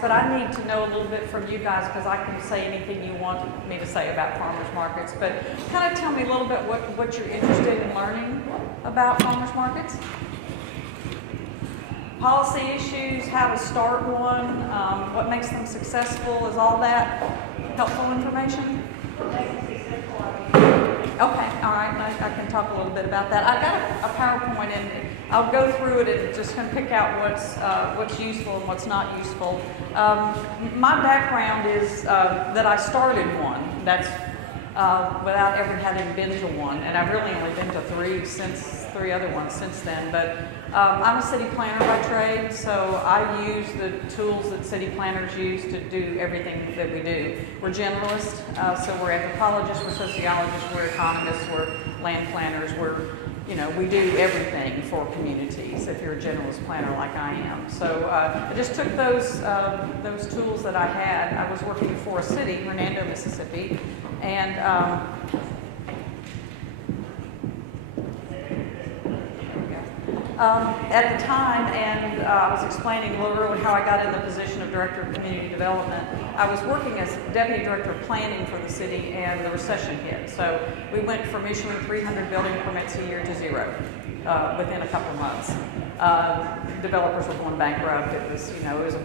But I need to know a little bit from you guys because I can say anything you want me to say about farmers markets. But kind of tell me a little bit what you're interested in learning about farmers markets. Policy issues, how to start one, what makes them successful, is all that helpful information? Okay, all right, I can talk a little bit about that. I've got a PowerPoint and I'll go through it and just kind of pick out what's useful and what's not useful. My background is that I started one. That's without ever having been to one, and I've really only been to three other ones since then. But I'm a city planner by trade, so I use the tools that city planners use to do everything that we do. We're generalists, so we're anthropologists, we're sociologists, we're economists, we're land planners, we do everything for communities if you're a generalist planner like I am. So I just took those tools that I had. I was working for a city, Hernando, Mississippi, and at the time, and I was explaining a little earlier how I got in the position of Director of Community Development. I was working as Deputy Director of Planning for the city, and the recession hit. So we went from issuing 300 building permits a year to 0 within a couple of months. Developers were going bankrupt. It was Hernando was a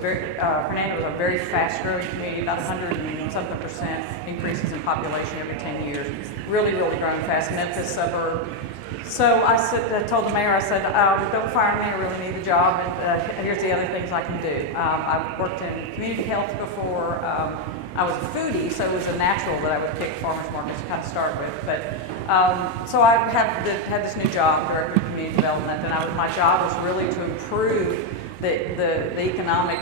very fast-growing community, about 100 and something % increases in population every 10 years. Really, really growing fast. Memphis suburb. So I told the mayor, I said, don't fire me, I really need the job, and here's the other things I can do. I've worked in community health before. I was a foodie, so it was a natural that I would pick farmers markets to kind of start with. But so I had this new job, Director of Community Development, and my job was really to improve the economic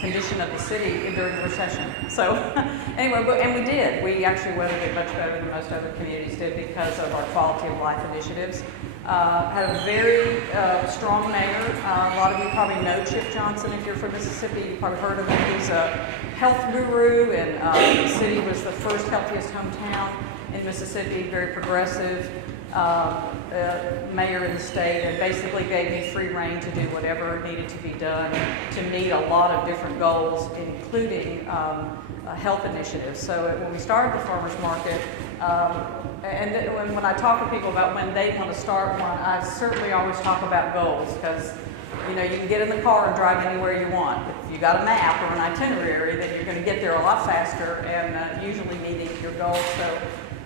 condition of the city during the recession. So anyway, and we did. We actually weathered it much better than most other communities did because of our quality of life initiatives. Had a very strong mayor. A lot of you probably know Chip Johnstone if you're from Mississippi. You've probably heard of him. He's a health guru, and the city was the first healthiest hometown in Mississippi, very progressive. Mayor in the state, and basically gave me free rein to do whatever needed to be done to meet a lot of different goals, including health initiatives. So when we started the farmers market, and when I talk to people about when they want to start one, I certainly always talk about goals, because you can get in the car and drive anywhere you want. If you got a map or an itinerary, then you're going to get there a lot faster and usually meeting your goals. So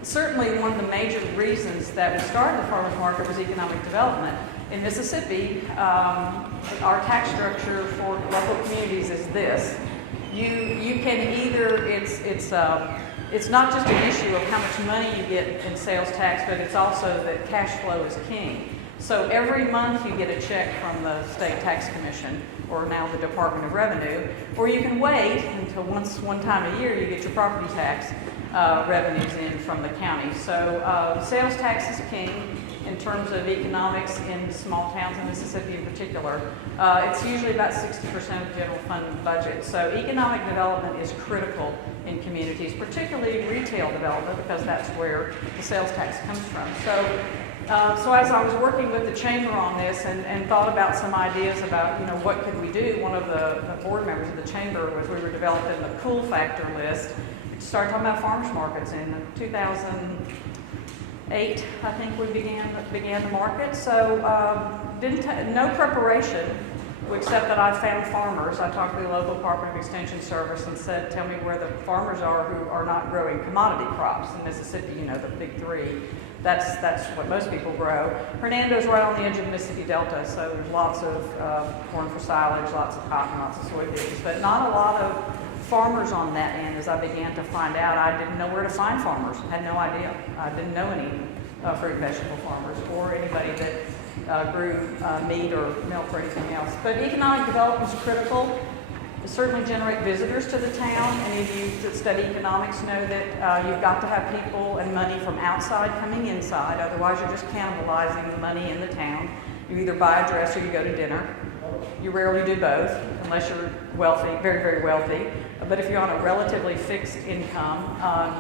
certainly one of the major reasons that we started the farmers market was economic development. In Mississippi, our tax structure for local communities is this. You can either, it's not just an issue of how much money you get in sales tax, but it's also that cash flow is king. So every month you get a check from the State Tax Commission, or now the Department of Revenue, or you can wait until one time a year you get your property tax revenues in from the county. So sales tax is king in terms of economics in small towns in Mississippi in particular. It's usually about 60% of the general fund budget. So economic development is critical in communities, particularly retail development, because that's where the sales tax comes from. So as I was working with the chamber on this and thought about some ideas about, what could we do, one of the board members of the chamber was we were developing the cool factor list. Started talking about farmers markets in 2008. I think we began the market. So no preparation, except that I found farmers. I talked to the local Department of Extension Service and said, tell me where the farmers are who are not growing commodity crops in Mississippi. The big three. That's what most people grow. Hernando's right on the edge of the Mississippi Delta, so there's lots of corn for silage, lots of cotton, lots of soybeans, but not a lot of farmers on that end. As I began to find out, I didn't know where to find farmers. I had no idea. I didn't know any fruit and vegetable farmers or anybody that grew meat or milk or anything else. But economic development is critical. To certainly generate visitors to the town. Any of you that study economics know that you've got to have people and money from outside coming inside. Otherwise, you're just cannibalizing the money in the town. You either buy a dress or you go to dinner. You rarely do both, unless you're wealthy, very, very wealthy. But if you're on a relatively fixed income,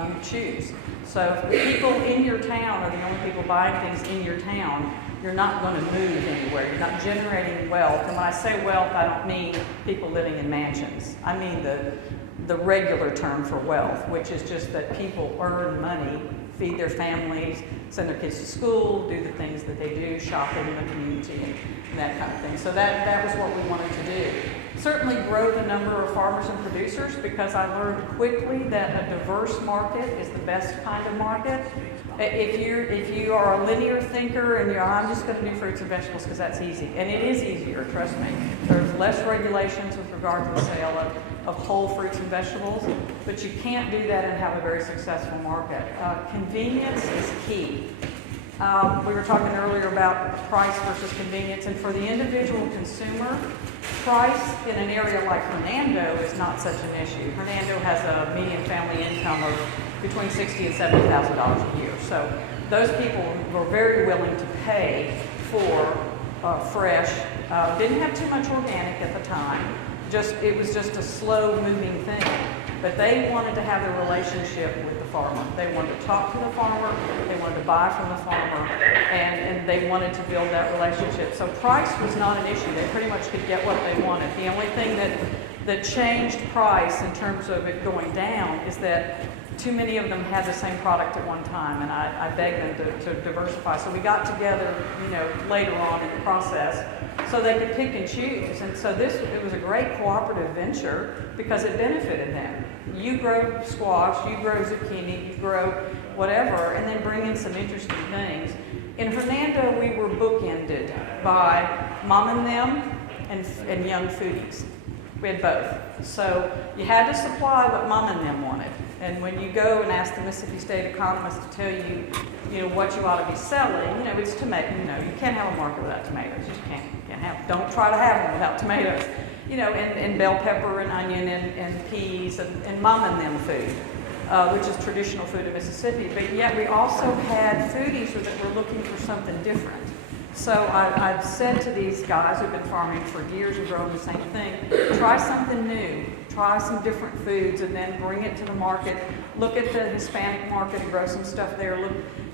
you choose. So if the people in your town are the only people buying things in your town, you're not going to move anywhere. You're not generating wealth. And when I say wealth, I don't mean people living in mansions. I mean the regular term for wealth, which is just that people earn money, feed their families, send their kids to school, do the things that they do, shop in the community, and that kind of thing. So that was what we wanted to do. Certainly grow the number of farmers and producers, because I learned quickly that a diverse market is the best kind of market. If you are a linear thinker and I'm just going to do fruits and vegetables because that's easy, and it is easier, trust me. There's less regulations with regard to the sale of whole fruits and vegetables, but you can't do that and have a very successful market. Convenience is key. We were talking earlier about price versus convenience, and for the individual consumer, price in an area like Hernando is not such an issue. Hernando has a median family income of between $60,000 and $70,000 a year. So those people were very willing to pay for fresh. Didn't have too much organic at the time. It was just a slow moving thing. But they wanted to have a relationship with the farmer. They wanted to talk to the farmer, they wanted to buy from the farmer, and they wanted to build that relationship. So price was not an issue. They pretty much could get what they wanted. The only thing that changed price in terms of it going down is that too many of them had the same product at one time, and I begged them to diversify. So we got together, later on in the process, so they could pick and choose. And so it was a great cooperative venture because it benefited them. You grow squash, you grow zucchini, you grow whatever, and then bring in some interesting things. In Hernando, we were bookended by mom and them and young foodies. We had both. So you had to supply what mom and them wanted. And when you go and ask the Mississippi State economist to tell you, what you ought to be selling, it's tomato. You can't have a market without tomatoes. You just can't have. Don't try to have them without tomatoes. And bell pepper and onion and peas and mom and them food, which is traditional food in Mississippi. But yet we also had foodies that were looking for something different. So I've said to these guys who've been farming for years and growing the same thing, try something new, try some different foods, and then bring it to the market. Look at the Hispanic market and grow some stuff there.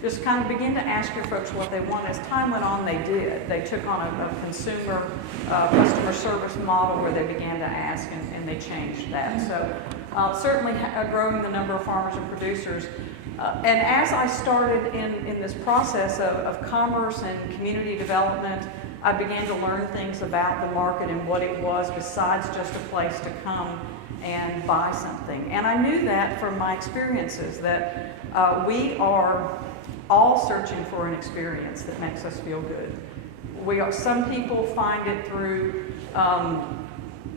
Just kind of begin to ask your folks what they want. As time went on, they did. They took on a consumer customer service model where they began to ask, and they changed that. So certainly growing the number of farmers and producers. And as I started in this process of commerce and community development, I began to learn things about the market and what it was besides just a place to come and buy something. And I knew that from my experiences that we are all searching for an experience that makes us feel good. Some people find it through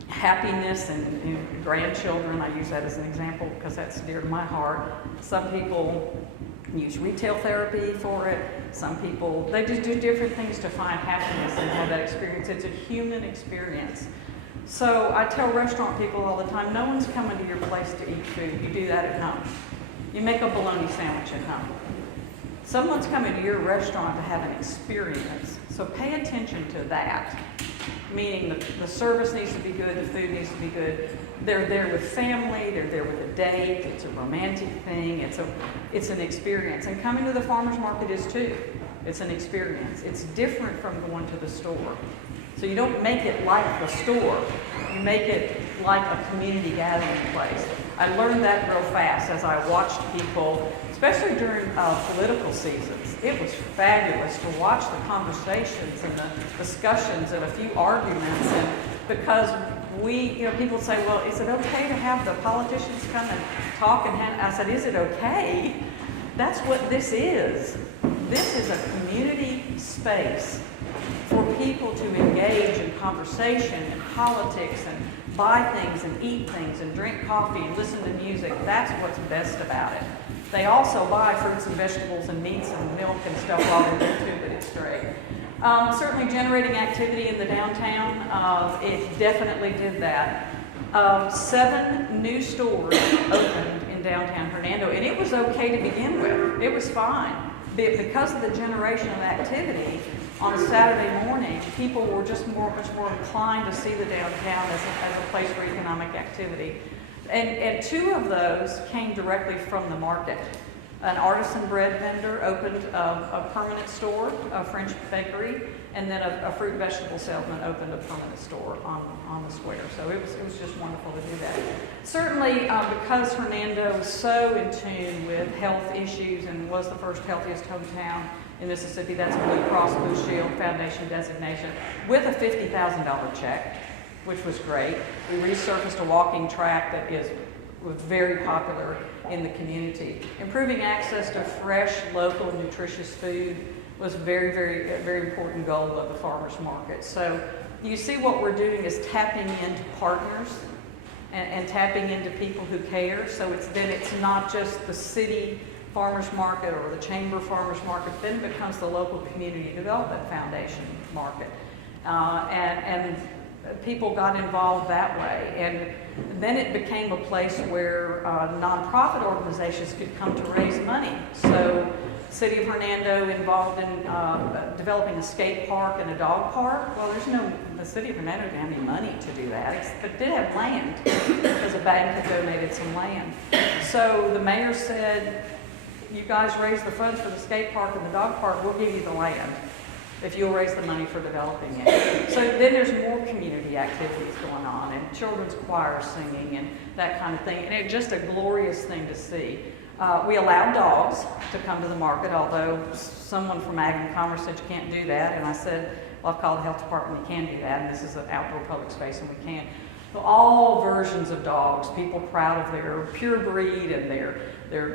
happiness and grandchildren. I use that as an example because that's dear to my heart. Some people use retail therapy for it. Some people, they just do different things to find happiness and have that experience. It's a human experience. So I tell restaurant people all the time, no one's coming to your place to eat food. You do that at home. You make a bologna sandwich at home. Someone's coming to your restaurant to have an experience. So pay attention to that. Meaning the service needs to be good, the food needs to be good. They're there with family, they're there with a date, it's a romantic thing, it's an experience. And coming to the farmer's market is too. It's an experience. It's different from going to the store. So you don't make it like the store, you make it like a community gathering place. I learned that real fast as I watched people, especially during political seasons. It was fabulous to watch the conversations and the discussions and a few arguments, and because people say, well, is it okay to have the politicians come and talk I said, is it okay? That's what this is. This is a community space for people to engage in conversation and politics and buy things and eat things and drink coffee and listen to music. That's what's best about it. They also buy fruits and vegetables and meats and milk and stuff while they're there too, but it's great. Certainly generating activity in the downtown, it definitely did that. 7 new stores opened in downtown Hernando, and it was okay to begin with. It was fine. Because of the generation of activity, on Saturday morning, people were just much more inclined to see the downtown as a place for economic activity. And two of those came directly from the market. An artisan bread vendor opened a permanent store, a French bakery, and then a fruit and vegetable salesman opened a permanent store on the square. So it was just wonderful to do that. Certainly, because Hernando was so in tune with health issues and was the first healthiest hometown in Mississippi, that's a Blue Cross Blue Shield Foundation designation, with a $50,000 check, which was great. We resurfaced a walking track that was very popular in the community. Improving access to fresh, local, and nutritious food was a very important goal of the farmers market. So you see what we're doing is tapping into partners and tapping into people who care. So it's not just the city farmers market or the chamber farmers market, then it becomes the local community development foundation market. And people got involved that way. And then it became a place where nonprofit organizations could come to raise money. So City of Hernando involved in developing a skate park and a dog park. Well, the City of Hernando didn't have any money to do that, but it did have land because a bank had donated some land. So the mayor said, you guys raise the funds for the skate park and the dog park, we'll give you the land if you'll raise the money for developing it. So then there's more community activities going on, and children's choirs singing and that kind of thing. And it's just a glorious thing to see. We allowed dogs to come to the market, although someone from Ag and Commerce said you can't do that. And I said, well, I've called the health department, you can do that, and this is an outdoor public space and we can. So all versions of dogs, people proud of their pure breed and their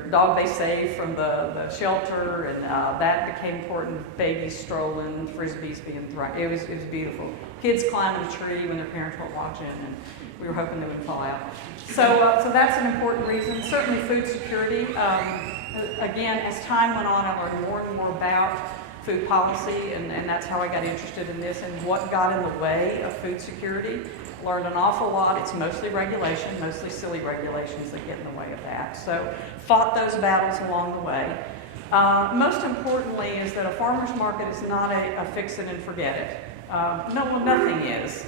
dog they saved from the shelter, and that became important. Babies strolling, frisbees being thrown. It was beautiful. Kids climbing a tree when their parents weren't watching, and we were hoping they wouldn't fall out. So that's an important reason. Certainly food security. Again, as time went on, I learned more and more about food policy, and that's how I got interested in this and what got in the way of food security. Learned an awful lot. It's mostly regulation, mostly silly regulations that get in the way of that. So fought those battles along the way. Most importantly is that a farmer's market is not a fix it and forget it. Nothing is.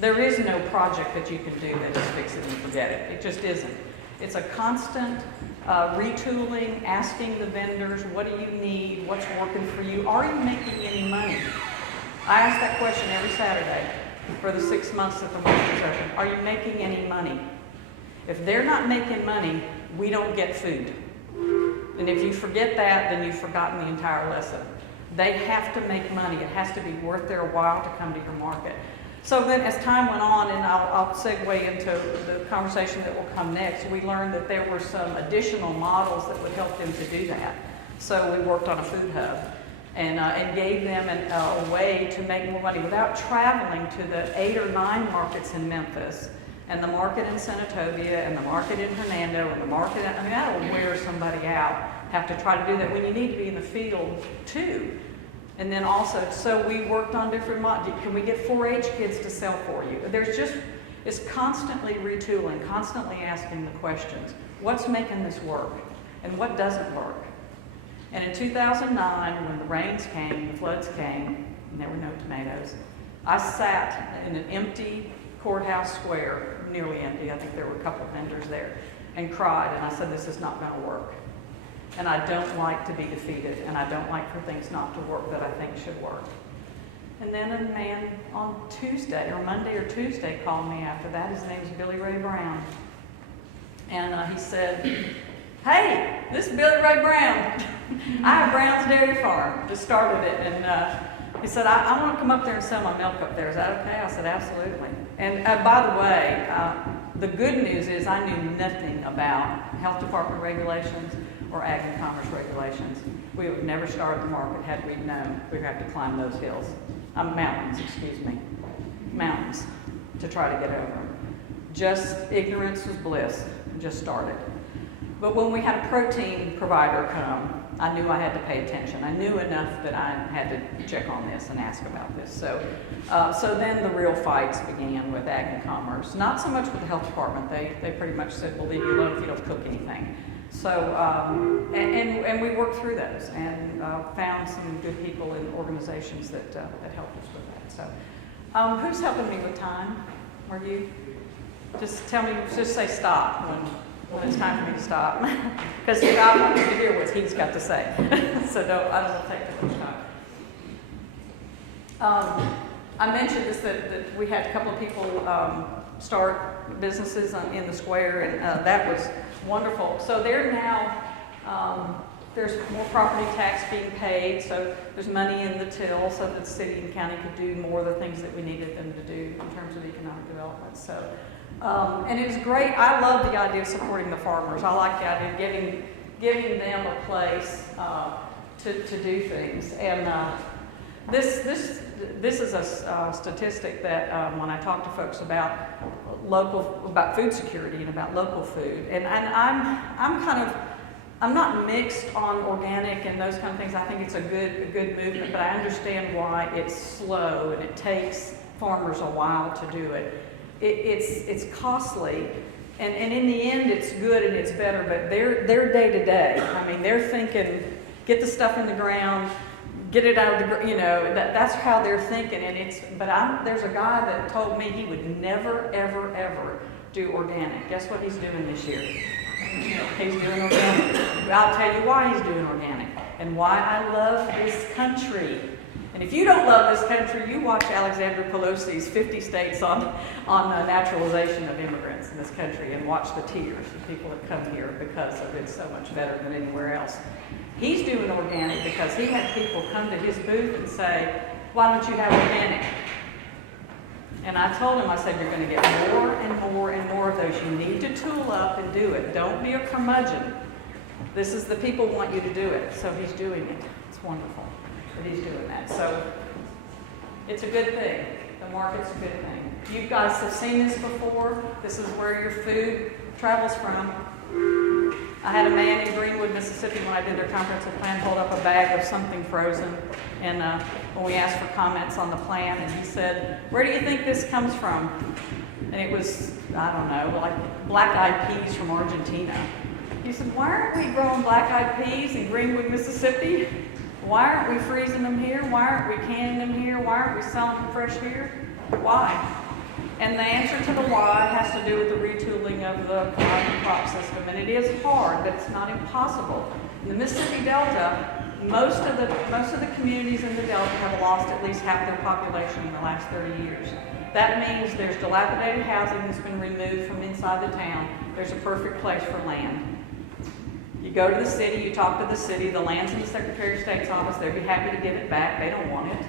There is no project that you can do that is fix it and forget it. It just isn't. It's a constant retooling, asking the vendors, what do you need, what's working for you, are you making any money? I ask that question every Saturday for the 6 months that the market is open. Are you making any money? If they're not making money, we don't get food. And if you forget that, then you've forgotten the entire lesson. They have to make money. It has to be worth their while to come to your market. So then as time went on, and I'll segue into the conversation that will come next, we learned that there were some additional models that would help them to do that. So we worked on a food hub and gave them a way to make more money without traveling to the 8 or 9 markets in Memphis, and the market in Senatobia, and the market in Hernando, and the market, that'll wear somebody out, have to try to do that when you need to be in the field too. And then also, so we worked on different models. Can we get 4-H kids to sell for you? It's constantly retooling, constantly asking the questions. What's making this work? And what doesn't work? And in 2009, when the rains came, the floods came, and there were no tomatoes, I sat in an empty courthouse square, nearly empty, I think there were a couple of vendors there, and cried, and I said, this is not going to work. And I don't like to be defeated, and I don't like for things not to work that I think should work. And then a man on Tuesday, or Monday or Tuesday, called me after that. His name is Billy Ray Brown. And he said, hey, this is Billy Ray Brown. I have Brown's Dairy Farm, just started it. And he said, I want to come up there and sell my milk up there. Is that okay? I said, absolutely. And by the way, the good news is I knew nothing about health department regulations or Ag and Commerce regulations. We would have never started the market had we known we would have to climb those hills. Mountains, mountains to try to get over them. Just ignorance was bliss, just started. But when we had a protein provider come, I knew I had to pay attention. I knew enough that I had to check on this and ask about this. So then the real fights began with Ag and Commerce. Not so much with the health department. They pretty much said, we'll leave you alone if you don't cook anything. So, and we worked through those and found some good people in organizations that helped us with that. So, who's helping me with time? Are you? Just tell me, just say stop when it's time for me to stop. Because I want you to hear what he's got to say. So I don't want to take too much time. I mentioned this, that we had a couple of people start businesses in the square, and that was wonderful. So they're now, there's more property tax being paid, so there's money in the till so that the city and county could do more of the things that we needed them to do in terms of economic development. So, and it was great. I love the idea of supporting the farmers. I like the idea of giving them a place to do things. And this is a statistic that when I talk to folks about about food security and about local food, and I'm not mixed on organic and those kind of things. I think it's a good movement, but I understand why it's slow and it takes farmers a while to do it. It's costly, and in the end it's good and it's better, but they're day to day. I mean, they're thinking, get the stuff in the ground, get it out of the, that's how they're thinking. And there's a guy that told me he would never, ever, ever do organic. Guess what he's doing this year? He's doing organic. I'll tell you why he's doing organic and why I love this country. And if you don't love this country, you watch Alexander Pelosi's 50 states on naturalization of immigrants in this country and watch the tears of people that come here because of it's so much better than anywhere else. He's doing organic because he had people come to his booth and say, why don't you have organic? And I told him, I said, you're going to get more and more and more of those. You need to tool up and do it. Don't be a curmudgeon. This is the people want you to do it. So he's doing it. It's wonderful that he's doing that. So it's a good thing. The market's a good thing. You guys have seen this before. This is where your food travels from. I had a man in Greenwood, Mississippi, when I did their comprehensive plan, hold up a bag of something frozen. And when we asked for comments on the plan, and he said, where do you think this comes from? And it was, I don't know, like black-eyed peas from Argentina. He said, why aren't we growing black-eyed peas in Greenwood, Mississippi? Why aren't we freezing them here? Why aren't we canning them here? Why aren't we selling them fresh here? Why? And the answer to the why has to do with the retooling of the crop system. And it is hard, but it's not impossible. In the Mississippi Delta, most of the communities in the Delta have lost at least half their population in the last 30 years. That means there's dilapidated housing that's been removed from inside the town. There's a perfect place for land. You go to the city, you talk to the city, the land's in the Secretary of State's office, they'd be happy to give it back. They don't want it.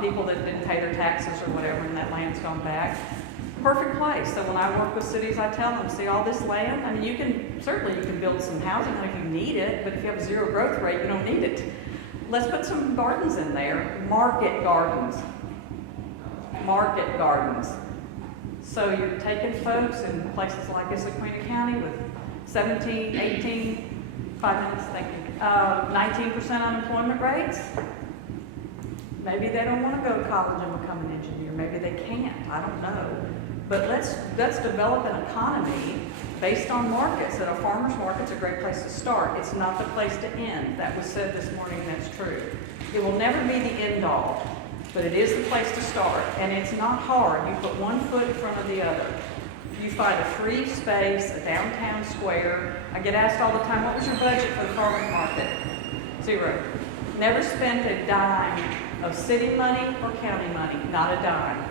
People that didn't pay their taxes or whatever, and that land's gone back. Perfect place. So when I work with cities, I tell them, see all this land? I mean, certainly you can build some housing if you need it, but if you have a zero growth rate, you don't need it. Let's put some gardens in there. Market gardens. Market gardens. So you're taking folks in places like Issaquah County with 17, 18, 5 minutes thinking, 19% unemployment rates. Maybe they don't want to go to college and become an engineer. Maybe they can't. I don't know. But let's develop an economy based on markets. That a farmer's market's a great place to start. It's not the place to end. That was said this morning. That's true. It will never be the end all, but it is the place to start. And it's not hard. You put one foot in front of the other. You find a free space, a downtown square. I get asked all the time, what was your budget for the farmer's market? 0. Never spent a dime of city money or county money, not a dime.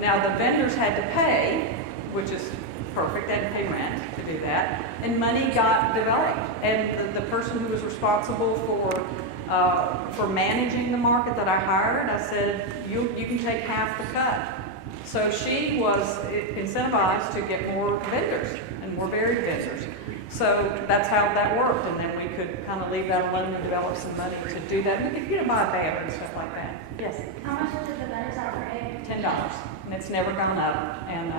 Now the vendors had to pay, which is perfect, they had to pay rent to do that, and money got developed. And the person who was responsible for managing the market that I hired, I said, you can take half the cut. So she was incentivized to get more vendors and more varied vendors. So that's how that worked, and then we could kind of leave that alone and develop some money to do that. We could buy a banner and stuff like that. Yes? How much did the vendors have per egg? $10, and it's never gone up. And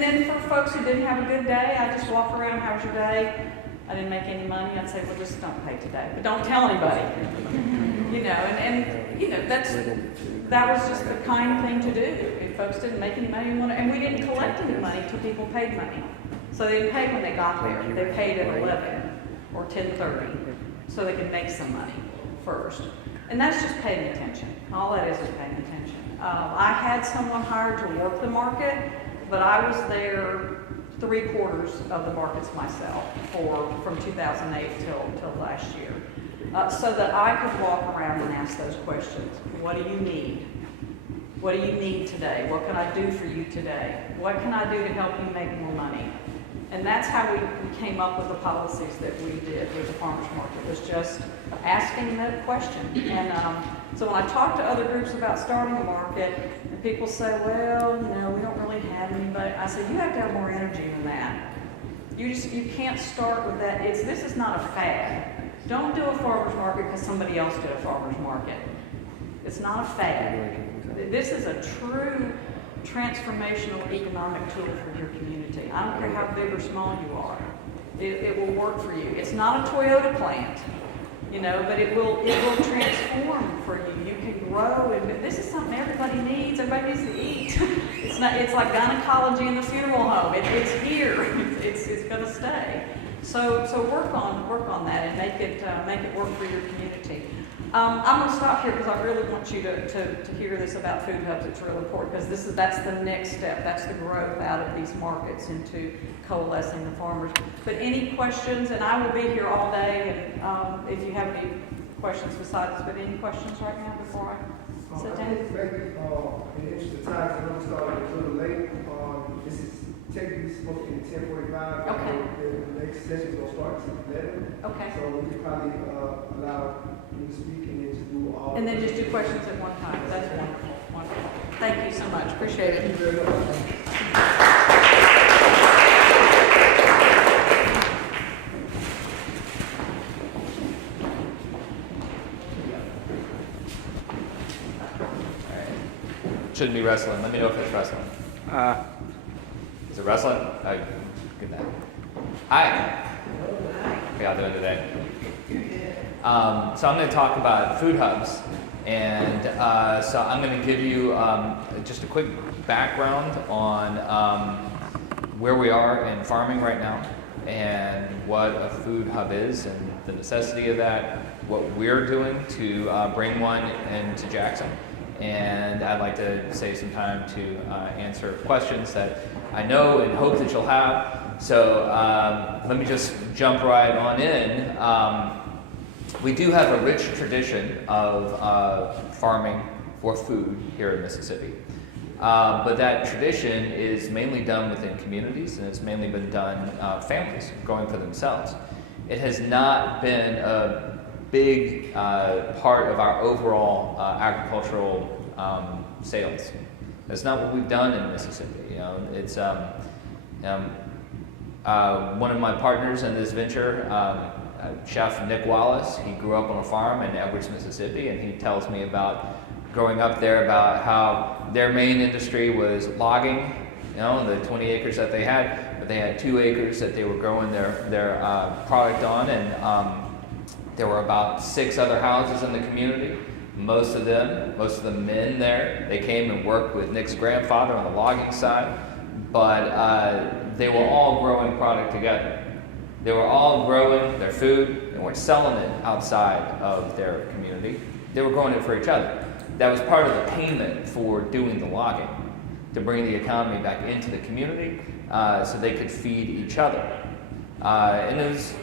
then for folks who didn't have a good day, I just walk around, how's your day? I didn't make any money. I'd say, well, just don't pay today, but don't tell anybody. That was just the kind thing to do. If folks didn't make any money, and we didn't collect any money until people paid money. So they didn't pay when they got there. They paid at 11 or 10:30, so they could make some money first. And that's just paying attention. All that is paying attention. I had someone hired to work the market, but I was there 3/4 of the markets myself from 2008 till last year, so that I could walk around and ask those questions. What do you need? What do you need today? What can I do for you today? What can I do to help you make more money? And that's how we came up with the policies that we did with the farmers market, was just asking that question. And so when I talk to other groups about starting a market, and people say, well, we don't really have anybody, I say, you have to have more energy than that. You can't start with that. This is not a fad. Don't do a farmers market because somebody else did a farmers market. It's not a fad. This is a true transformational economic tool for your community. I don't care how big or small you are. It will work for you. It's not a Toyota plant, but it will transform for you. You can grow, and this is something everybody needs. Everybody needs to eat. It's like gynecology in the funeral home. It's here. It's going to stay. So work on that and make it work for your community. I'm going to stop here because I really want you to hear this about food hubs. It's really important because that's the next step. That's the growth out of these markets into coalescing the farmers. But any questions, and I will be here all day, and if you have any questions besides, but any questions right now before I sit down? I think maybe in the interest of time, I know we started a little late. This is technically supposed to be 10:45. Okay. The next session is going to start at 11. Okay. So we could probably allow you to speak and then to do all. And then just do questions at one time. That's wonderful. Wonderful. Thank you so much. Appreciate it. Thank you very much. Shouldn't be wrestling. Let me know if it's wrestling. Is it wrestling? Good night. Hi. How y'all doing today? So I'm going to talk about food hubs, and so I'm going to give you just a quick background on where we are in farming right now, and what a food hub is, and the necessity of that, what we're doing to bring one into Jackson. And I'd like to save some time to answer questions that I know and hope that you'll have. So let me just jump right on in. We do have a rich tradition of farming for food here in Mississippi. But that tradition is mainly done within communities, and it's mainly been done families growing for themselves. It has not been a big part of our overall agricultural sales. That's not what we've done in Mississippi. It's one of my partners in this venture, Chef Nick Wallace. He grew up on a farm in Edwards, Mississippi, and he tells me about growing up there, about how their main industry was logging. The 20 acres that they had, but they had 2 acres that they were growing their product on, and there were about 6 other houses in the community. Most of the men there, they came and worked with Nick's grandfather on the logging side, but they were all growing product together. They were all growing their food. They weren't selling it outside of their community. They were growing it for each other. That was part of the payment for doing the logging, to bring the economy back into the community so they could feed each other. And it was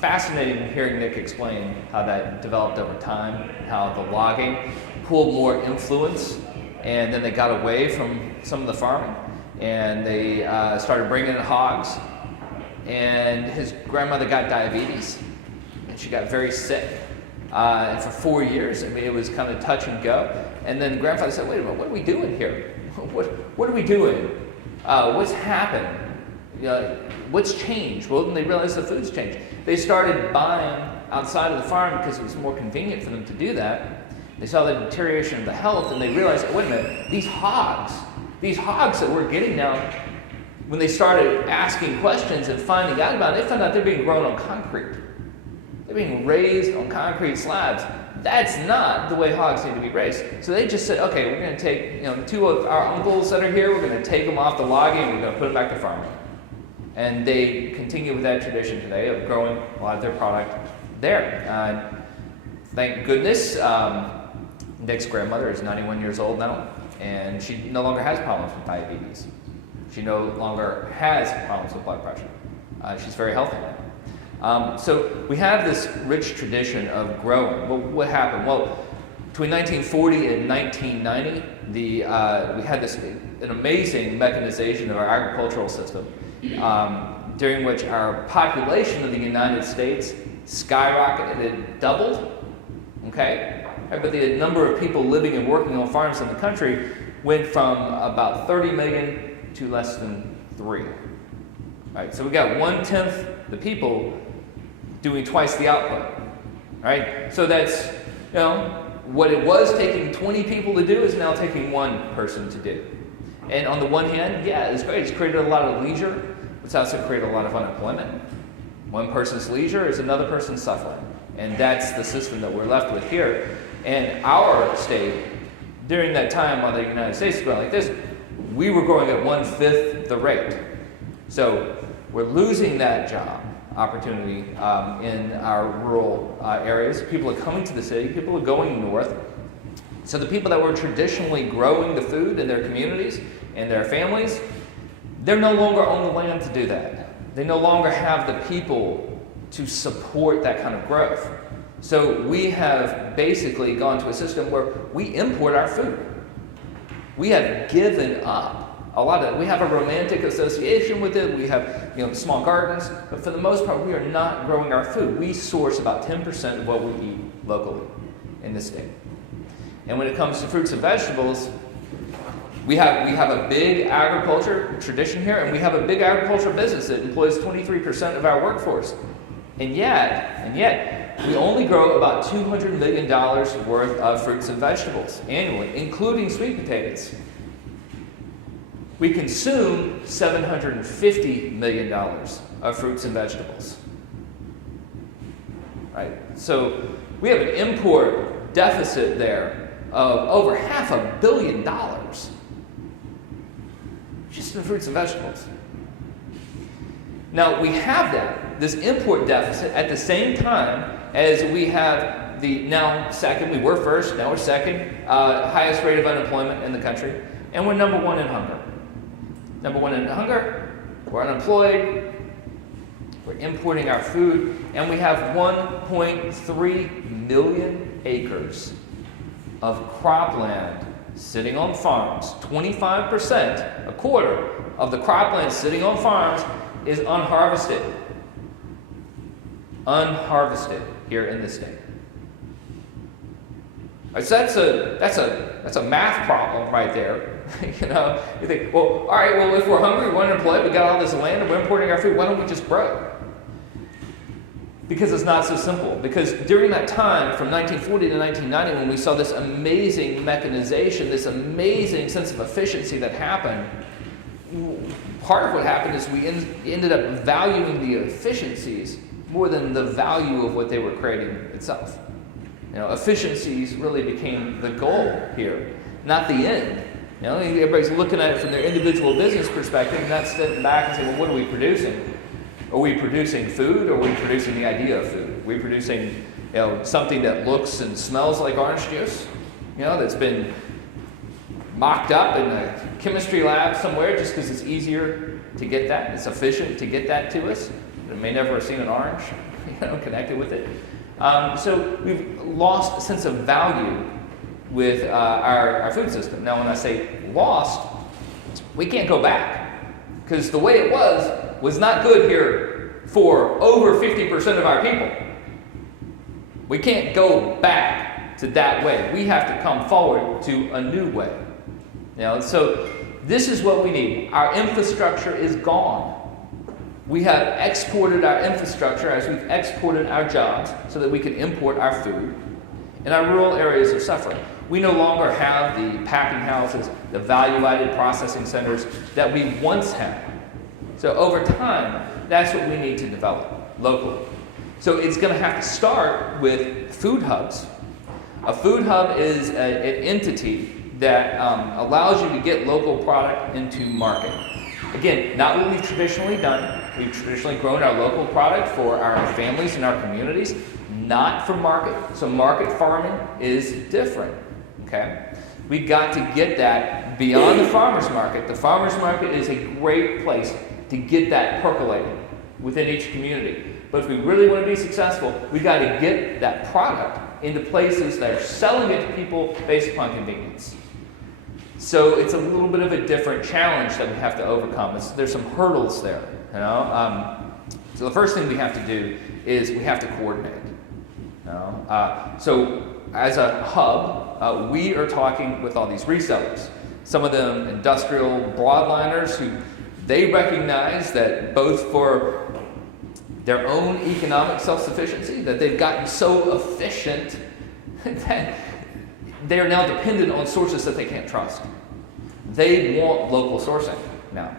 fascinating hearing Nick explain how that developed over time, how the logging pulled more influence, and then they got away from some of the farming, and they started bringing in hogs, and his grandmother got diabetes, and she got very sick. And for 4 years, it was kind of touch and go. And then grandfather said, wait a minute, what are we doing here? What are we doing? What's happened? What's changed? Well, then they realized the food's changed. They started buying outside of the farm because it was more convenient for them to do that. They saw the deterioration of the health, and they realized, wait a minute, these hogs that we're getting now, when they started asking questions and finding out about it, they found out they're being grown on concrete. They're being raised on concrete slabs. That's not the way hogs need to be raised. So they just said, okay, we're going to take 2 of our uncles that are here, we're going to take them off the logging, and we're going to put them back to farming. And they continue with that tradition today of growing a lot of their product there. Thank goodness, Nick's grandmother is 91 years old now, and she no longer has problems with diabetes. She no longer has problems with blood pressure. She's very healthy now. So we have this rich tradition of growing. Well, what happened? Well, between 1940 and 1990, we had an amazing mechanization of our agricultural system, during which our population of the United States skyrocketed. It doubled, okay? But the number of people living and working on farms in the country went from about 30 million to less than 3. Right? So we got 1/10 the people doing twice the output. Right? So that's, what it was taking 20 people to do is now taking 1 person to do. And on the one hand, yeah, it's great. It's created a lot of leisure. It's also created a lot of unemployment. One person's leisure is another person's suffering. And that's the system that we're left with here. And our state, during that time while the United States was growing like this, we were growing at 1/5 the rate. So we're losing that job opportunity in our rural areas. People are coming to the city. People are going north. So the people that were traditionally growing the food in their communities and their families, they're no longer on the land to do that. They no longer have the people to support that kind of growth. So we have basically gone to a system where we import our food. We have given up a lot of it. We have a romantic association with it. We have small gardens, but for the most part, we are not growing our food. We source about 10% of what we eat locally in this state. And when it comes to fruits and vegetables, we have a big agriculture tradition here, and we have a big agriculture business that employs 23% of our workforce. And yet, we only grow about $200 million worth of fruits and vegetables annually, including sweet potatoes. We consume $750 million of fruits and vegetables. Right? So we have an import deficit there of over $500 million just in fruits and vegetables. Now we have this import deficit at the same time as we have we were first, now we're second, highest rate of unemployment in the country, and we're number 1 in hunger. Number 1 in hunger, we're unemployed, we're importing our food, and we have 1.3 million acres of cropland sitting on farms. 25%, a quarter of the cropland sitting on farms is unharvested. Unharvested here in this state. Right, so that's a math problem right there. You think, well, all right, well, if we're hungry, we're unemployed, we got all this land, and we're importing our food, why don't we just grow? Because it's not so simple. Because during that time, from 1940 to 1990, when we saw this amazing mechanization, this amazing sense of efficiency that happened, part of what happened is we ended up valuing the efficiencies more than the value of what they were creating itself. Efficiencies really became the goal here, not the end. Everybody's looking at it from their individual business perspective, and not stepping back and saying, well, what are we producing? Are we producing food, or are we producing the idea of food? Are we producing something that looks and smells like orange juice, that's been mocked up in a chemistry lab somewhere just because it's easier to get that, it's efficient to get that to us. They may never have seen an orange, connected with it. So we've lost a sense of value with our food system. Now, when I say lost, we can't go back, because the way it was not good here for over 50% of our people. We can't go back to that way. We have to come forward to a new way. So this is what we need. Our infrastructure is gone. We have exported our infrastructure as we've exported our jobs so that we can import our food. And our rural areas are suffering. We no longer have the packing houses, the value-added processing centers that we once had. So over time, that's what we need to develop locally. So it's going to have to start with food hubs. A food hub is an entity that allows you to get local product into market. Again, not what we've traditionally done. We've traditionally grown our local product for our families and our communities, not for market. So market farming is different. okay? We got to get that beyond the farmer's market. The farmer's market is a great place to get that percolating within each community. But if we really want to be successful, we got to get that product into places that are selling it to people based upon convenience. So it's a little bit of a different challenge that we have to overcome. There's some hurdles there, you know. So the first thing we have to do is we have to coordinate. You know? So as a hub, we are talking with all these resellers. Some of them industrial broadliners who they recognize that both for their own economic self-sufficiency, that they've gotten so efficient that they are now dependent on sources that they can't trust. They want local sourcing now.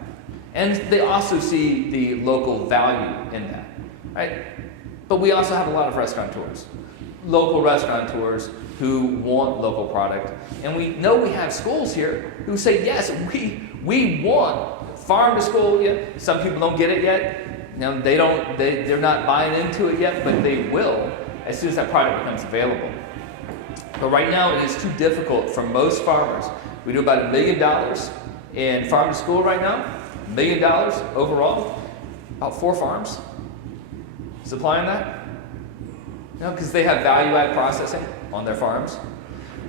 And they also see the local value in that, right? But we also have a lot of restaurateurs, local restaurateurs who want local product. And we know we have schools here who say, yes, we want farm to school. Yeah. Some people don't get it yet. You know, they're not buying into it yet, but they will as soon as that product becomes available. But right now it is too difficult for most farmers. We do about $1 million in farm to school right now, $1 million overall, about 4 farms supplying that. You know, because they have value-add processing on their farms.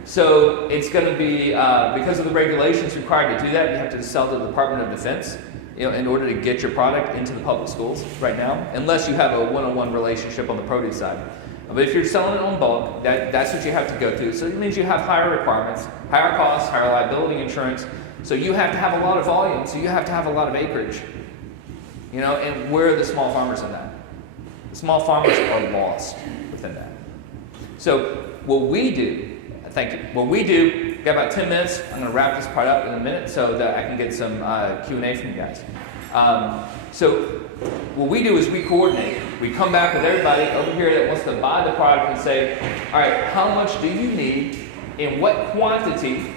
So it's going to be, because of the regulations required to do that, you have to sell to the Department of Defense, you know, in order to get your product into the public schools right now, unless you have a one-on-one relationship on the produce side. But if you're selling it on bulk, that's what you have to go through. So it means you have higher requirements, higher costs, higher liability insurance. So you have to have a lot of volume, so you have to have a lot of acreage. You know, and where are the small farmers in that? The small farmers are lost within that. So what we do, thank you, what we do, we've got about 10 minutes. I'm going to wrap this part up in a minute so that I can get some Q&A from you guys. So what we do is we coordinate. We come back with everybody over here that wants to buy the product and say, all right, how much do you need, in what quantity,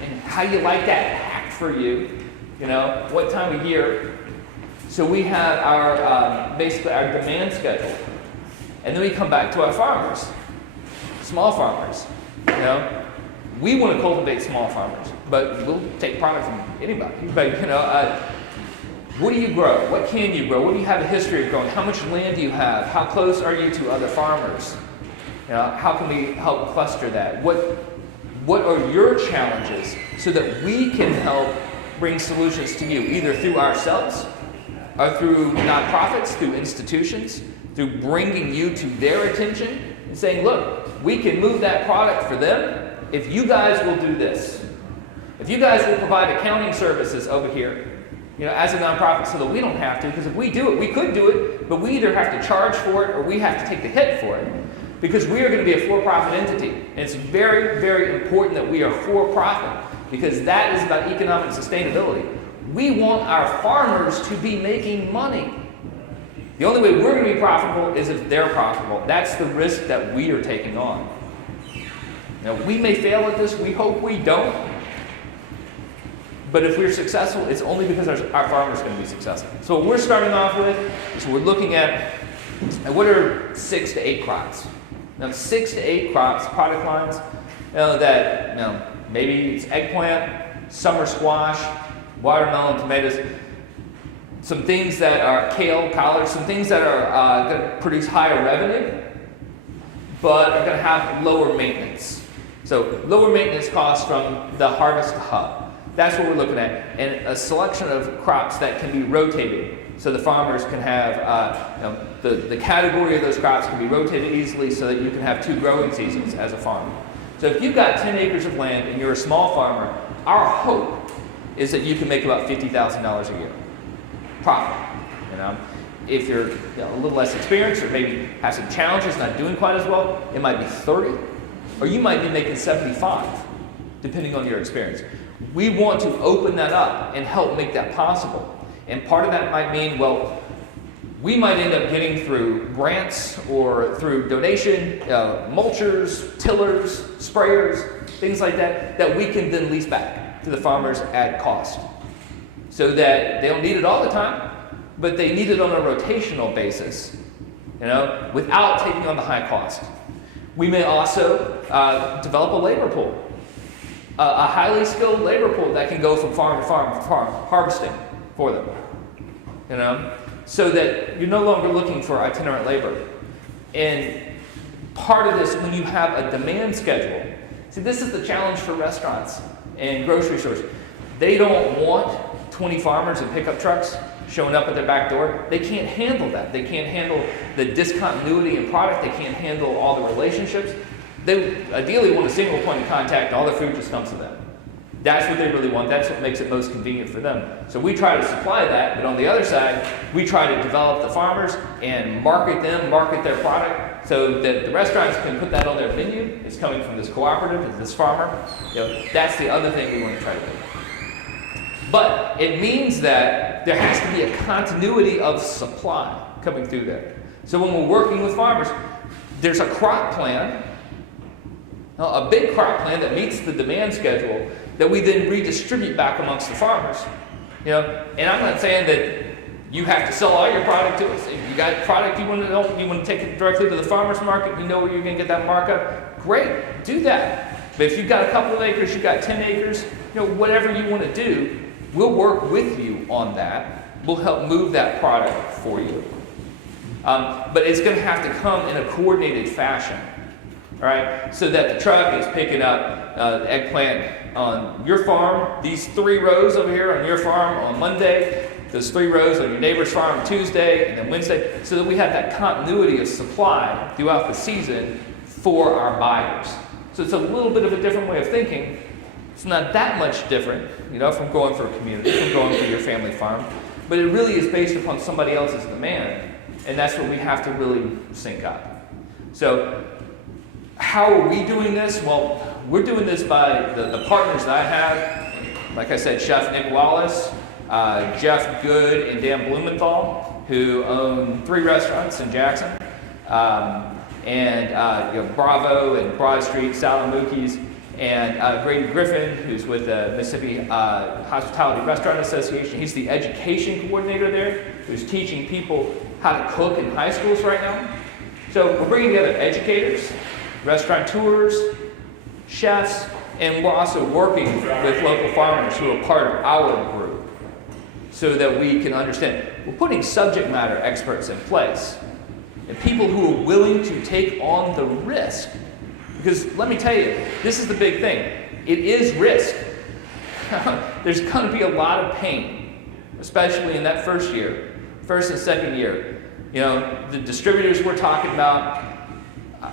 and how you like that packed for you, you know, what time of year. So we have our, basically our demand schedule. And then we come back to our farmers, small farmers, you know. We want to cultivate small farmers, but we'll take product from anybody. But, you know, what do you grow? What can you grow? What do you have a history of growing? How much land do you have? How close are you to other farmers? You know, how can we help cluster that? What are your challenges so that we can help bring solutions to you, either through ourselves or through nonprofits, through institutions, through bringing you to their attention and saying, look, we can move that product for them if you guys will do this. If you guys will provide accounting services over here, you know, as a nonprofit, so that we don't have to, because if we do it, we could do it, but we either have to charge for it or we have to take the hit for it, because we are going to be a for-profit entity. And it's very, very important that we are for-profit, because that is about economic sustainability. We want our farmers to be making money. The only way we're going to be profitable is if they're profitable. That's the risk that we are taking on. Now, we may fail at this. We hope we don't. But if we're successful, it's only because our farmers are going to be successful. So what we're starting off with is we're looking at what are 6 to 8 crops. Now, 6 to 8 crops, product lines, you know, that, you know, maybe it's eggplant, summer squash, watermelon, tomatoes, some things that are kale, collards, some things that are going to produce higher revenue, but are going to have lower maintenance. So lower maintenance costs from the harvest hub. That's what we're looking at, and a selection of crops that can be rotated, so the farmers can have, you know, the category of those crops can be rotated easily, so that you can have 2 growing seasons as a farmer. So if you've got 10 acres of land and you're a small farmer, our hope is that you can make about $50,000 a year profit. You know, if you're, you know, a little less experienced or maybe have some challenges, not doing quite as well, it might be 30, or you might be making 75, depending on your experience. We want to open that up and help make that possible. And part of that might mean, well, we might end up getting through grants or through donation, mulchers, tillers, sprayers, things like that, that we can then lease back to the farmers at cost. So that they don't need it all the time, but they need it on a rotational basis, you know, without taking on the high cost. We may also develop a labor pool. a highly skilled labor pool that can go from farm to farm to farm, harvesting for them. You know, so that you're no longer looking for itinerant labor. And part of this, when you have a demand schedule, see, this is the challenge for restaurants and grocery stores. They don't want 20 farmers and pickup trucks showing up at their back door. They can't handle that. They can't handle the discontinuity in product. They can't handle all the relationships. They ideally want a single point of contact, and all the food just comes to them. That's what they really want. That's what makes it most convenient for them. So we try to supply that, but on the other side, we try to develop the farmers and market them, market their product, so that the restaurants can put that on their menu. It's coming from this cooperative, it's this farmer. You know, that's the other thing we want to try to do. But it means that there has to be a continuity of supply coming through there. So when we're working with farmers, there's a crop plan, a big crop plan that meets the demand schedule that we then redistribute back amongst the farmers. You know, and I'm not saying that you have to sell all your product to us. If you got product you want to take it directly to the farmer's market, you know where you're going to get that markup, great, do that. But if you've got a couple of acres, you've got 10 acres, you know, whatever you want to do, we'll work with you on that. We'll help move that product for you. But it's going to have to come in a coordinated fashion, all right? So that the truck is picking up the eggplant on your farm, these 3 rows over here on your farm on Monday, those 3 rows on your neighbor's farm Tuesday, and then Wednesday, so that we have that continuity of supply throughout the season for our buyers. So it's a little bit of a different way of thinking. It's not that much different, you know, from going for a community, from going for your family farm, but it really is based upon somebody else's demand, and that's what we have to really sync up. So how are we doing this? Well, we're doing this by the partners that I have. Like I said, Chef Nick Wallace, Jeff Good, and Dan Blumenthal, who own 3 restaurants in Jackson, and you know, Bravo and Broad Street, Salamukis, and Grady Griffin, who's with the Mississippi Hospitality Restaurant Association. He's the education coordinator there, who's teaching people how to cook in high schools right now. So we're bringing together educators, restaurateurs, chefs, and we're also working with local farmers who are part of our group so that we can understand. We're putting subject matter experts in place and people who are willing to take on the risk. Because let me tell you, this is the big thing. It is risk. There's going to be a lot of pain, especially in that first and second year. You know, the distributors we're talking about,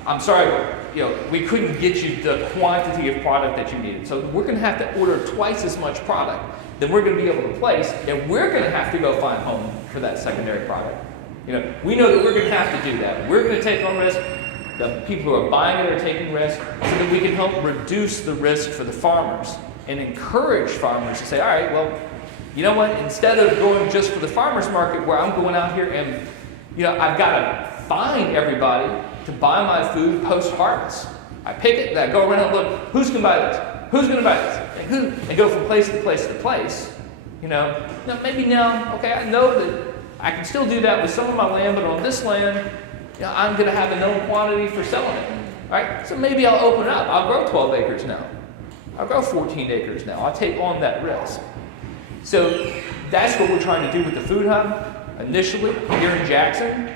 I'm sorry, you know, we couldn't get you the quantity of product that you needed. So we're going to have to order twice as much product than we're going to be able to place, and we're going to have to go find home for that secondary product. You know, we know that we're going to have to do that. We're going to take on risk. The people who are buying it are taking risk, so that we can help reduce the risk for the farmers and encourage farmers to say, all right, well, you know what, instead of going just for the farmer's market where I'm going out here and, you know, I've got to find everybody to buy my food post-harvest. I pick it, and I go around and look, who's going to buy this? Who's going to buy this? And go from place to place to place. You know, maybe now, okay, I know that I can still do that with some of my land, but on this land, you know, I'm going to have a known quantity for selling it. All right, so maybe I'll open up. I'll grow 12 acres now. I'll grow 14 acres now. I'll take on that risk. So that's what we're trying to do with the Food Hub. Initially, here in Jackson,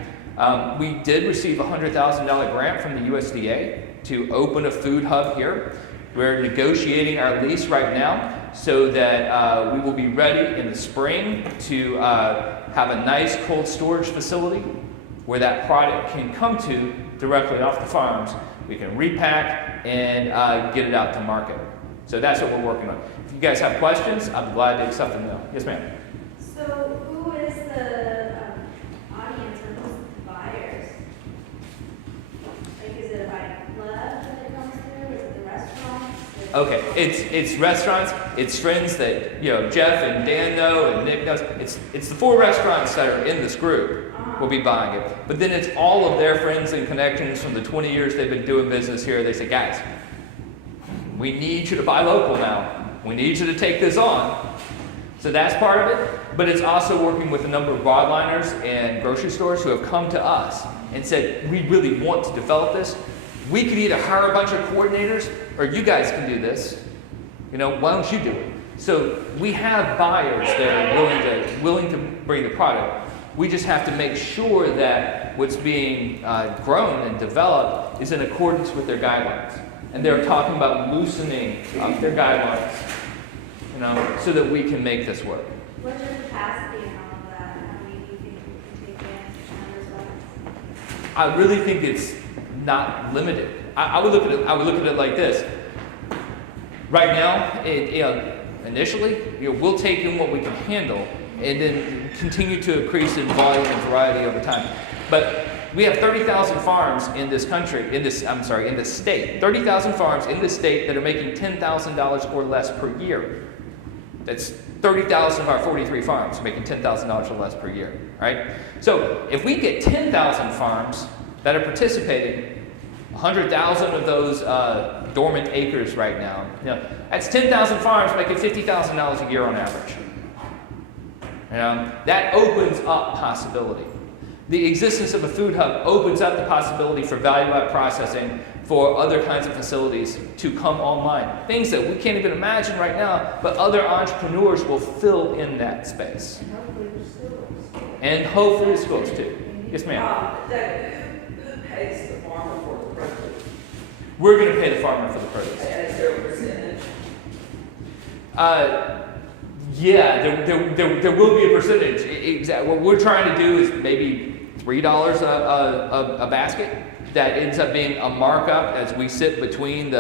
we did receive a $100,000 grant from the USDA to open a food hub here. We're negotiating our lease right now so that we will be ready in the spring to have a nice cold storage facility where that product can come to directly off the farms. We can repack and get it out to market. So that's what we're working on. If you guys have questions, I'll be glad to accept them now. Yes, ma'am. So who is the audience or who's the buyers? Like, is it a buying club that comes through? Is it the restaurants? Okay, it's restaurants, it's friends that, you know, Jeff and Dan know and Nick knows. It's the 4 restaurants that are in this group will be buying it. But then it's all of their friends and connections from the 20 years they've been doing business here. They say, guys, we need you to buy local now. We need you to take this on. So that's part of it. But it's also working with a number of broadliners and grocery stores who have come to us and said, we really want to develop this. We could either hire a bunch of coordinators or you guys can do this. Why don't you do it? So we have buyers that are willing to bring the product. We just have to make sure that what's being grown and developed is in accordance with their guidelines. And they're talking about loosening their guidelines, so that we can make this work. What's your capacity and all of that? How many do you think you can take in? I really think it's not limited. I would look at it like this. Right now, initially, we'll take in what we can handle, and then continue to increase in volume and variety over time. But we have 30,000 farms in this country, in this state. 30,000 farms in this state that are making $10,000 or less per year. That's 30,000 of our 43 farms making $10,000 or less per year, right? So if we get 10,000 farms that are participating, 100,000 of those dormant acres right now, that's 10,000 farms making $50,000 a year on average. That opens up possibility. The existence of a food hub opens up the possibility for value-add processing for other kinds of facilities to come online. Things that we can't even imagine right now, but other entrepreneurs will fill in that space. And hopefully the schools too. Yes, ma'am. Who pays the farmer for the produce? We're going to pay the farmer for the produce. Is there a percentage? Yeah, there will be a percentage. Exactly. What we're trying to do is maybe $3 a basket. That ends up being a markup as we sit between the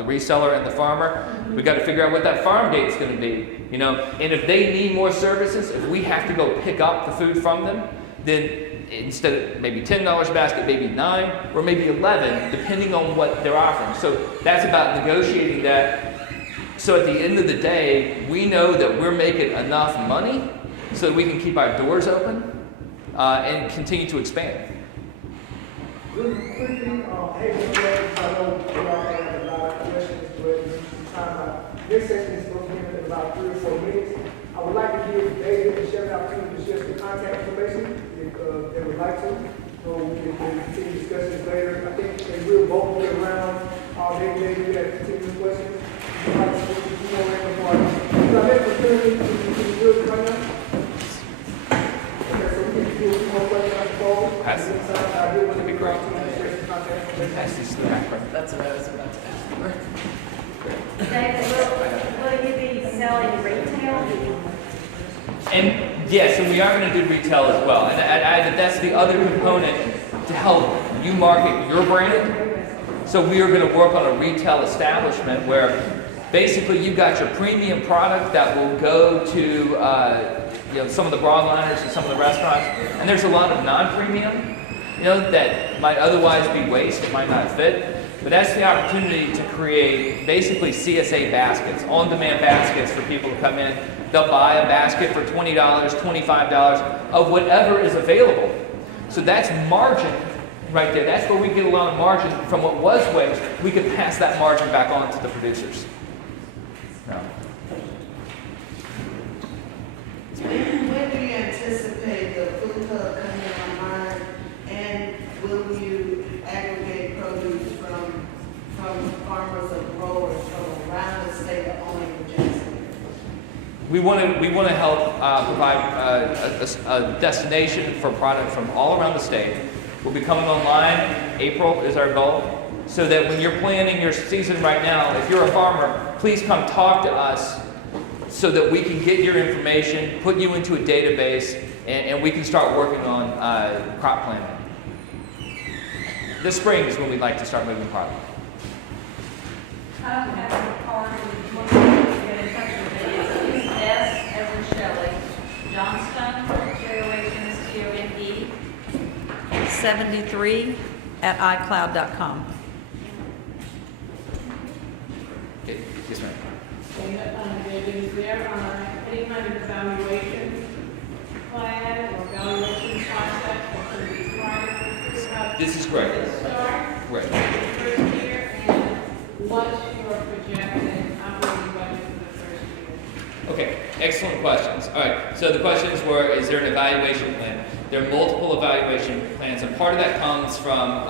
reseller and the farmer. We got to figure out what that farm gate's going to be, And if they need more services, if we have to go pick up the food from them, then instead of maybe $10 a basket, maybe $9 or maybe $11, depending on what they're offering. So that's about negotiating that. So at the end of the day, we know that we're making enough money so that we can keep our doors open and continue to expand. Really quickly, hey, I know we all have a lot of questions, but this session is going to be in about 3 or 4 minutes. I would like to give David and Shelly an opportunity to share some contact information if they would like to, so we can continue discussions later. I think they will both be around all day today. We have continuing questions. You'd like to speak to you more random parties. So I think we're doing it good right now. Okay, so we can do a few more questions, I suppose. That'd be great. That's what I was about to ask for. David, will you be selling retail? And yes, and we are going to do retail as well. And that's the other component to help you market your brand. So we are going to work on a retail establishment where basically you've got your premium product that will go to some of the broadliners and some of the restaurants. And there's a lot of non-premium, that might otherwise be waste, it might not fit. But that's the opportunity to create basically CSA baskets, on-demand baskets for people to come in. They'll buy a basket for $20, $25 of whatever is available. So that's margin right there. That's where we get a lot of margin from what was waste. We can pass that margin back on to the producers. No. When do you anticipate the food hub coming online, and will you aggregate produce from farmers or growers from around the state or only in Johnstone? We want to help provide a destination for product from all around the state. We'll be coming online. April is our goal, so that when you're planning your season right now, if you're a farmer, please come talk to us so that we can get your information, put you into a database, and we can start working on crop planning. This spring is when we'd like to start moving product. I don't have a card, if you want to get in touch with me, it's S as in Shelly, Johnstone, Johnstone, 73 at iCloud.com. Yes, ma'am. David, is there any kind of evaluation plan or evaluation process that can be started? This is correct. Start Right. the first year, and what's your projected operating budget for the first year? Okay, excellent questions. All right, so the questions were, is there an evaluation plan? There are multiple evaluation plans, and part of that comes from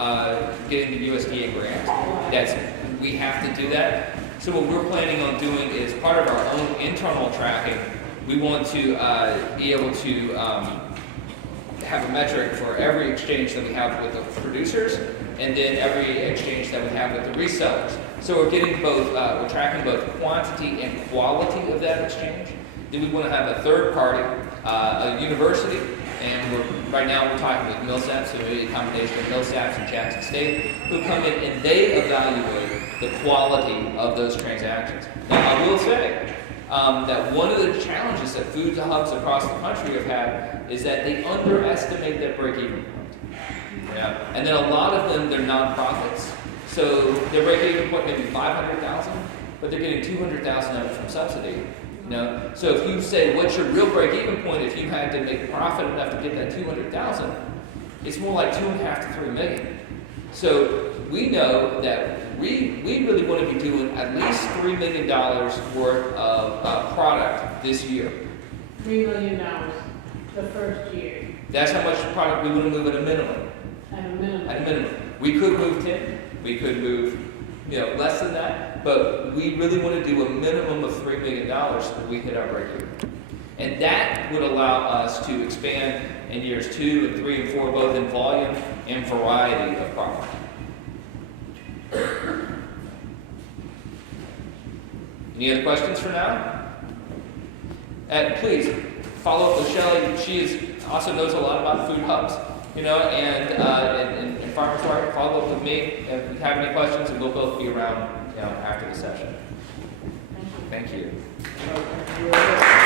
getting the USDA grant. We have to do that. So what we're planning on doing is part of our own internal tracking. We want to be able to have a metric for every exchange that we have with the producers, and then every exchange that we have with the resellers. So we're getting both, we're tracking both quantity and quality of that exchange. Then we want to have a third party, a university, and right now we're talking with MSAN, so maybe a combination of MSAN and Jackson State, who come in and they evaluate the quality of those transactions. Now I will say that one of the challenges that food hubs across the country have had is that they underestimate that break-even point. Yeah. And then a lot of them, they're nonprofits. So their break-even point may be $500,000, but they're getting $200,000 of it from subsidy. You know? So if you say, what's your real break-even point if you had to make profit enough to get that $200,000, it's more like $2.5 to $3 million. So we know that we really want to be doing at least $3 million worth of product this year. $3 million the first year, That's how much product we want to move at a minimum. at a minimum. At a minimum. We could move 10, we could move, less than that, but we really want to do a minimum of $3 million so that we hit our break even. And that would allow us to expand in years 2 and 3 and 4, both in volume and variety of product. Any other questions for now? And please follow up with Shelly. She also knows a lot about food hubs, and farmers market. Follow up with me if you have any questions, and we'll both be around, after the session. Thank you. Thank you.